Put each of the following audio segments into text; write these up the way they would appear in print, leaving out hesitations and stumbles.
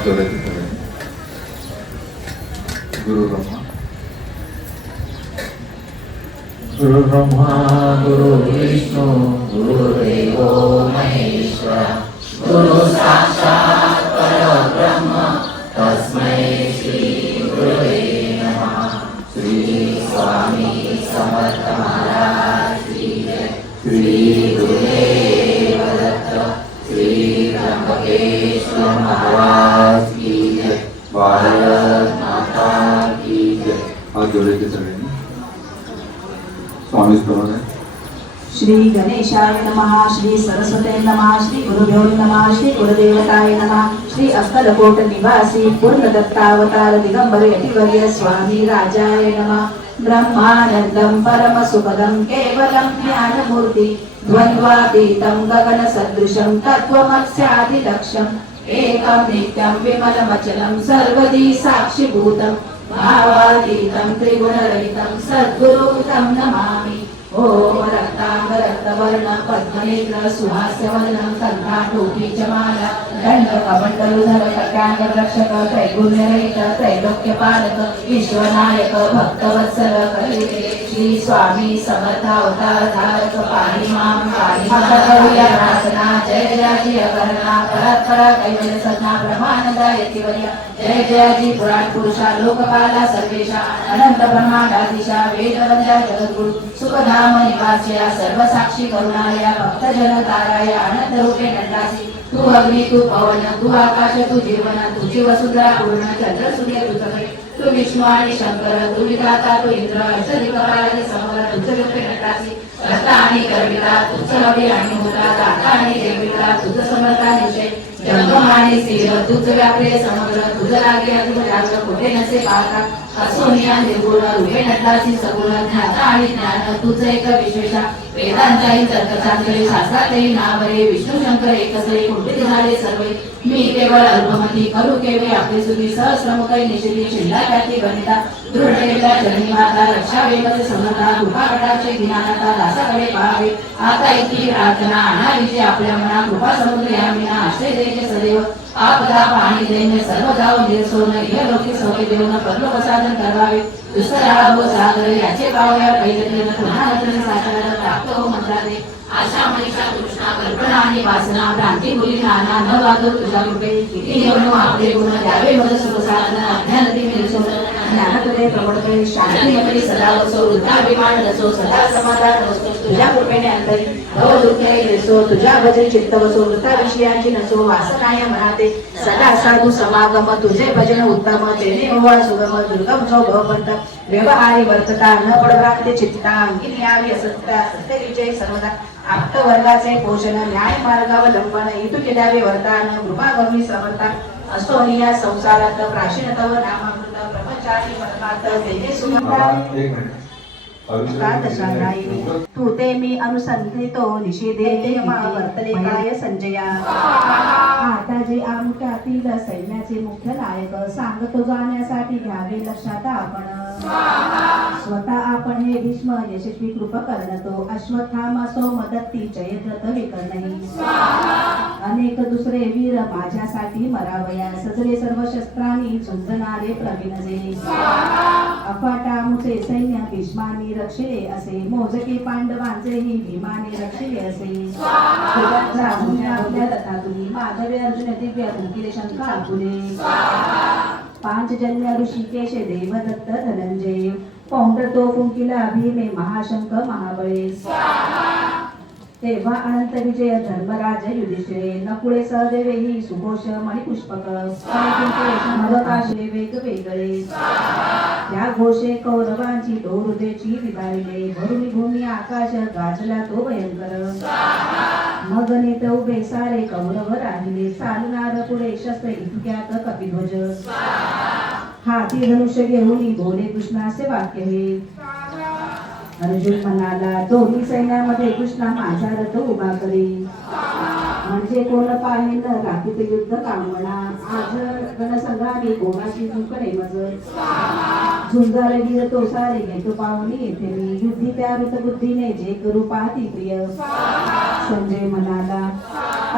जोडायचे सगळे. गुरु ब्रह्मा गुरु विष्णू गुरुदेवो महेश्वर गुरु साक्षात् परब्रह्म तस्मै श्री गुरुवे नमः. श्री स्वामी समर्थ महाराज की जय. श्री गुरुदेव दत्त. श्री त्र्यंबकेश्वर महाराज की जय. भारत माता की जय. हात जोडायचे सगळ्यांनी. स्वामी प्रमाणे श्री गणेशाय नमः. श्री सरस्वते नमः. श्री गुरुभ्यो नमः. श्री गुरुदेवताय नमः. श्री अक्कलकोट निवासी पूर्ण दत्तावतार दिगंबर यतिवर्य स्वामी राजाय नमः. ब्रह्मानंदं परमसुखदं केवलं ज्ञानमूर्ति द्वन्द्वातीतं गगनसदृशं तत्त्वमस्यादिलक्ष्यम् एकं नित्यं विमलमचलं सर्वदी साक्षिभूतं भावातीतं त्रिगुणरहितं सद्गुरुं नमामि. ओम रक्तांगरक्तवर्ण पद्मनेत्र सुहास्यवदनं कण्ठाटोपीचमाला दण्डकमण्डलुधर कट्याङ्गरक्षक त्रैगुण्यरहित त्रैलोक्यपालक विश्वनायक भक्तवत्सल कलिते श्री स्वामी समर्थावतार धारक पाहि मां पाहि नाथना जय जयाजी अकर्णा परात्परा कैवल्य सद्ना ब्रह्मानंदा यतिवर्य जय जयाजी पुराण पुरुषा लोकपाला सर्वेशा अनंत ब्रह्मांडाधीशा वेदवंद्या जगद्गुरु सुखधाम निवास्या सर्वसाक्षी करुणालया भक्तजन ताराया आनंद रूपे नंदासी तू अग्नि तू पवन तू आकाश तू जीवन तुझी वसुंधरा पूर्ण चंद्र सूर्य तुझकडे तू विष्णू आणि शंकर तू विधाता तू इंद्र ऐश्वर्य कपालाचे समर तुझे रूपे नंदासी रत्ता आणि कर्मिका तुझं रवी आणि होता दाता आणि देविका तुझं समर्था निश्चय जंगम आणि स्थिर तुझं व्यापले समुद्र तुझं लागे अजून कुठे नसे पाहता असोनिया निर्गुण रूपे नटलासी सगुण ज्ञाता आणि ज्ञान तुझं एक विशेषा वेदांताही तर्कशास्त्रे शास्त्रातही नावरे विष्णू शंकर एकसरे कुंठित झाले सर्वे मी केवळ अल्पमती करू केवे आपली सुधी सहस्रमुखै निशिती शिल्लाख्याती गणिता दृढेला जन्मी माता रक्षा वेगचे समता कृपा कटाचे ज्ञानाता दासाकडे पाहावे आता इतकी प्रार्थना आणावीची आपल्या मना कृपा समुद्र या विना आश्रय द्यायचे सदैव आपदा पाणी दैन्य सर्व गाव निर्सोन इहलोकी सौख्य देऊन परलोक साधन करावे दुसरा सागर याचे पावया पहिले पुन्हा साकार प्राप्त हो मंत्रालय आशा मनीषा कृष्णा कल्पना आणि वासना भ्रांती मुली नाना न वादो तुझ्या कृपे किती निवडणू आपले गुण द्यावे मद सुख साधन अज्ञानती निर्सोन ज्ञानकडे प्रवडते शांती सदा वसो वृद्धाभिमान नसो सदा समाधान वसो तुझ्या कृपेने अंतरी भव दुःखे नसो तुझ्या भजन चित्त वसो वृथा विषयांची नसो वासनाय मनाते सदा साधू समागम तुझे भजन उत्तम तेने होवा सुगम दुर्गम जो भवपंत व्यवहारी वर्तता न पडभ्रांते चित्ता अंगिनी यावी असत्ता सत्य विजय सर्वदा आप्त वर्गाचे पोषण न्याय मार्गावलंबन इतुके द्यावे वरदान कृपा गमी समर्था असोनिया संसारात प्राचीन तव नामामृत प्रपंचाची परमार्थ तेजे सुगंधा तू ते मी अनुसंधितो निषेधे वर्तले काय संजया आता जे आमच्यातील सैन्याचे मुख्य नायक सांगतो जाण्यासाठी घ्यावे लक्षात आपण स्वतः आपण हे भीष्म यशस्वी कृपा करतो अश्वत्थामा सो मदती जयद्रथ विकर्णही अनेक दुसरे वीर माझ्यासाठी मरावया सजले सर्व शस्त्रांनी झुंजणारे प्रवीणजे अफाटामुचे सैन्य भीष्मानी रक्षिले असे मोजके पांडवांचेही भीमाने रक्षिले असे आपल्या रथातुनी माधवी अर्जुन दिव्य भूकिले शंका फुले पांचजन्य ऋषिकेश देवदत्त धनंजय पौंड तो फुंकिला भीमे महाशंख महाबळे तेव्हा अनंत विजय धर्मराज युधिष्ठिरे नकुळे सहदेवे ही सुघोष मणिपुष्पक वेग वेगळे त्या घोषे कौरवांची दोरुदेची विदाळले भरुणी भूमी आकाश गाजला तो भयंकर मग नेत उभे सारे कौरव राहिले चालणार पुढे शस्त्र इतक्यात कपिध्वज हाती धनुष्य घेऊन बोले कृष्णाचे वाक्य हे अर्जुन म्हणाला दोन्ही सैन्यामध्ये कृष्णा माझा रथ उभा करी म्हणजे कोण पाहिन राखीत युद्ध कामना आज रणसंग्रामी कोणाशी मुकणे मज झुंजारे वीर तो सारे घेतो पाहुणी येथे मी युद्धी त्या बुद्धीने जे करू पाहती प्रिय संजय म्हणाला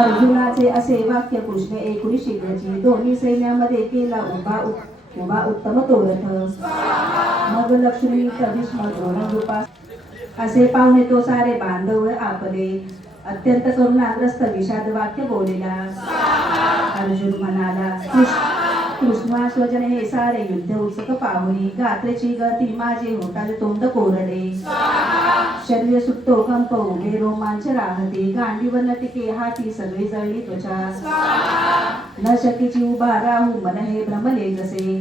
अर्जुनाचे असे वाक्य कृष्ण एकूणी शीघ्रची दोन्ही सैन्यामध्ये केला उभा उत्तम तोरथ मग लक्ष्मी भीष्म द्रोण कृपा असे पाहुणे तो सारे बांधव आपले अत्यंत करुणाग्रस्त विषाद वाक्य बोलेला अर्जुन म्हणाला कृष्णाश्वजन हे सारे युद्ध उत्सुक पाहुणी गात्रेची गती माझे होताले तोंड कोरडे शरीर सुटतो कंप उभे रोमांच राहते गांडीवर टिके हाती सगळी जळली त्वचा न शकीची उभा राहू मन हे भ्रमले जसे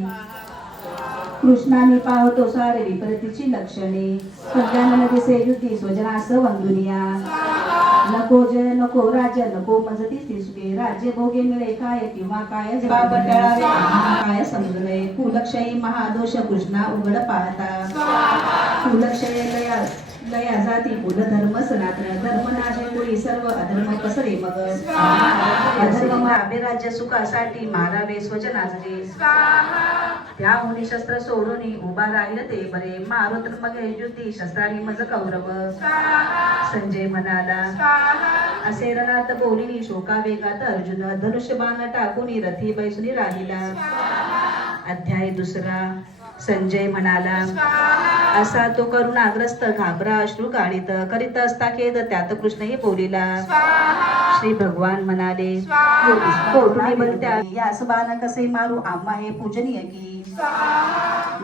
कृष्णाने पाहतो सारे विपरीतीची लक्षणे सगळ्यांना दिसे युद्धी स्वजनास वंदुनिया नको जय नको राज्य नको मजती तिसुके राज्य भोगे मिळे काय किंवा काय टळावे काय समजले कुलक्षयी महादोष कृष्णा उघड पाहता कुलक्षय लया जाती कुल धर्म सनातन धर्म नाशे पुरी सर्व अधर्म पसरे मग अधर्म राज्य सुखासाठी मारावे स्वजनाचे त्याहुनी शस्त्र सोडून उभा राहील ते बरे मारुत मग हे युद्धी शस्त्रांनी मज कौरव संजय म्हणाला असे रणात बोलिनी शोका वेगात अर्जुन धनुष्यबाण टाकून रथी बैसुनी राहिला अध्याय 2 संजय म्हणाला असा तो करुणाग्रस्त घाबरा अश्रू गाळीत करीत असता खेद त्यात कृष्णही बोलिला श्री भगवान म्हणाले कोठुनी बनत्या यास बाण कसे मारू आम्हा हे पूजनीय की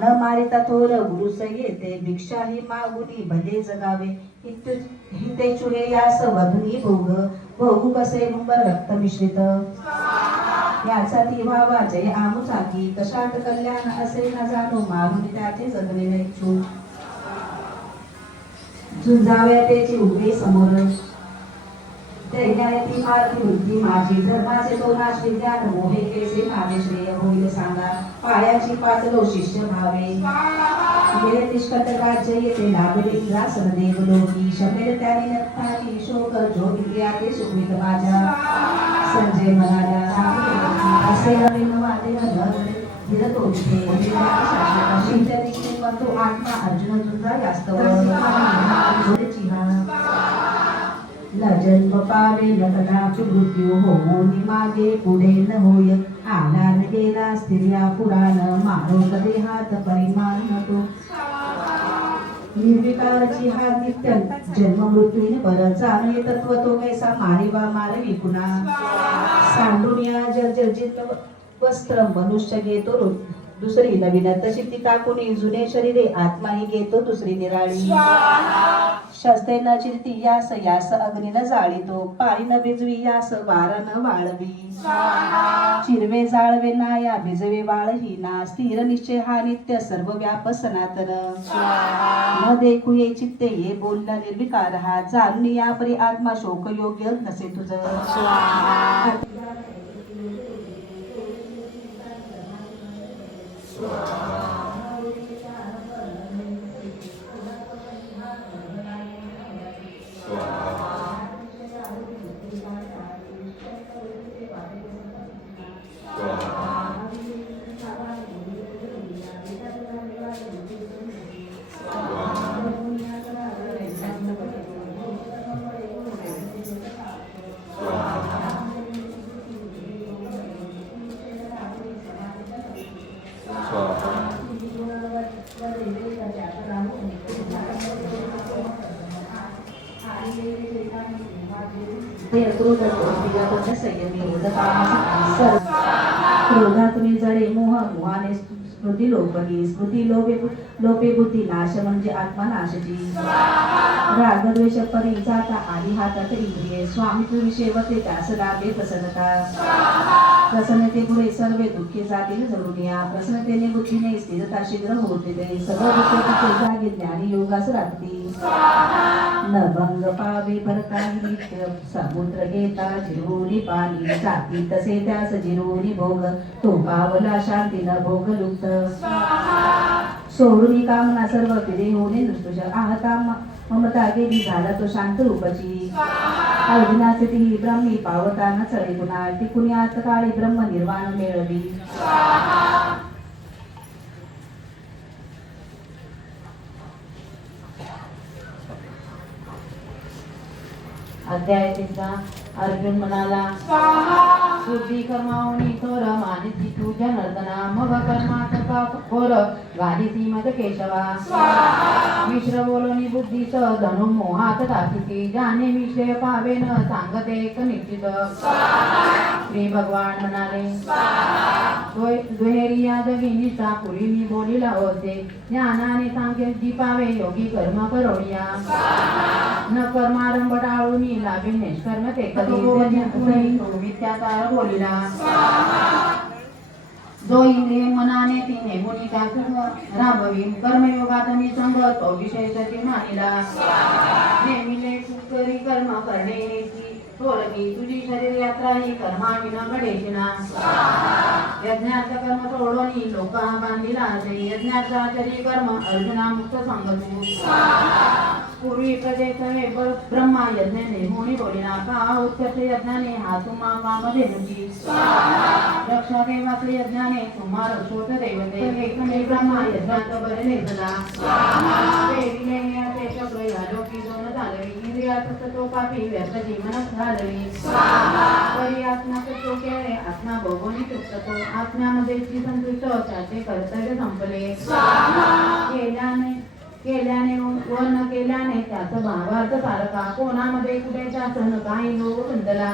न मारिता थोर गुरुस येते भिक्षा ही मागुनी भले जगावे हिते चुहे यास वधुनी भोगू कसे मुंबर रक्त मिश्रित याचा ती व्हावा जय आमुचाकी कशात कल्याण असे न जाणू मारून त्याचे जगले नाही चूक झुंजाव्या त्याची उभे समोर दैन्याने ती मारती वृद्धी माझी धर्माचे तो नाश विज्ञान मोहे केसे माझे श्रेय होईल सांगा पायाची पातलो शिष्य भावे गेले निष्कट राज्य येते लाभले ग्रासन देव लोकी शमेल त्याने नथानी शोक जो इंद्रिया ते सुखवित माझ्या संजय म्हणाला असे नवीन वादे फिरतो तो आत्मा अर्जुन तुझा जास्त जन्म पावे न कदापि मृत्यू होऊ मागे पुढे न होय आला न गेला स्त्रिया पुराण मारो कधी हात परिमाण नको निर्विकारची हा नित्य जन्म मृत्यूने परत जाणे तत्व तो कैसा मारिवा मारवी पुन्हा सांडून या जर्जरित वस्त्र मनुष्य घेतो दुसरी नवीन तशी ती टाकून जुने शरीरे आत्माही घेतो दुसरी निराळी शस्त्रे न चिरती यास यास अग्नी न जाळीतो पाणी न भिजवी यास वारा न वाळवी चिरवे जाळवे ना या भिजवे वाळही ना स्थिर निश्चय हा नित्य सर्व व्याप सनातन न देखू ये चित्ते ये बोलला निर्विकार हा जाणून या परी आत्मा शोक योग्य नसे तुझ क्रोधातून जडे मोह मोहाने स्मृती लोपली स्मृती लोपे बुद्धी नाश म्हणजे आत्मनाशची राग द्वेष परी जाता आधी हातात इंद्रिये स्वामित्व विषय वते त्यास लाभे प्रसन्नता प्रसन्नते पुढे सर्व दुःखे जातील जळून या प्रसन्नतेने बुद्धीने स्थिरता शीघ्र होते दे सर्व दुःखे जागी ज्ञानी योगास राहती न भंग पावे भरताही नित्य समुद्र घेता जिरोनी पाणी जाती तसे त्यास जिरोनी भोग तो पावला शांती न भोग लुप्त सोडून कामना सर्व पिढे होणे दृष्टुष ममता गेली झाला तो शांत रूपची अर्जुनाचे ती ब्रह्मी पावताना चढे गुणा ती कुण्यात काळी ब्रह्म निर्वाण मिळवी अध्याय 3 अर्जुन म्हणाला शुद्धी कर्मावनी थोर मानिसी तू जनार्दना मग कर्मात घोर घालिसी मद केशवा मिश्र बोलोनी बुद्धीस धनु मोहात दाखिती जाणे विषय पावे न सांगते एक निश्चित श्री भगवान म्हणाले दुहेरी या जगी निष्ठा पुरी मी बोलिला होते ज्ञानाने सांगे जी पावे योगी कर्म करोडिया न कर्मारंभ टाळूनी लाभे निष्कर्म ते कधी मिथ्याचार बोलिला जो इंद्रिय मनाने तिने मुनी त्यातून राबवी कर्मयोगात मी संग तो विषय सती मानिला नेमिले करी कर्म करणे थोरकी तुझी शरीर यात्रा ही कर्माविना घडेची ना यज्ञाचा कर्म सोडोनी लोक बांधिला असे यज्ञाचा आचरी कर्म अर्जुना मुक्त सांगतू पूर्वी प्रदेश ब्रह्मा यज्ञाने मुनी बोलिना का उत्कर्ष यज्ञाने हा तुम्हा काम धेनुची रक्षा देवाचे यज्ञाने तुम्हा रक्षोत देवते एकमे ब्रह्मा यज्ञात बरे नेसला देवीने ते चक्र या लोकी दोन झालवी इंद्रियात तो पापी व्यर्थ जीवन घालवी परी आत्मा तो केले आत्मा भोगोनी चुकतो आत्म्यामध्ये ची संतुष्ट त्याचे कर्तव्य संपले केल्याने व न केल्याने त्याचा भावार्थ सारखा कोणामध्ये कुठे शासन काही लोक बंधला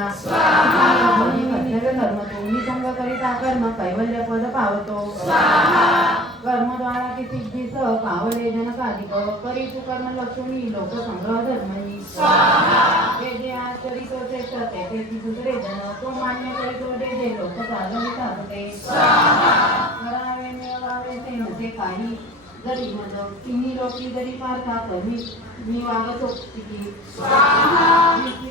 कर्तव्य कर्म तो निसंग करिता कर्म कैवल्य पद पावतो कर्मद्वारा की सिद्धीस पावले जनकाधिक करी तू कर्म लक्ष्मी लोक संग्रह धर्मही जे जे आचरितो श्रेष्ठ ते दुसरे जन तो मान्य करीतो जे लोक चालवित असते करावे मिळवावे ते नसे काही जरी मज तिन्ही लोकी जरी पार्था कमी मी वागतो तिकी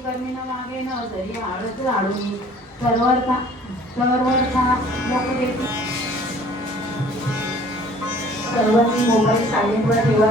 कर्मी न मागे न जरी आळस राडून सर्वरता लोक देती सर्वांनी मोबाईल सायलेंटवर ठेवा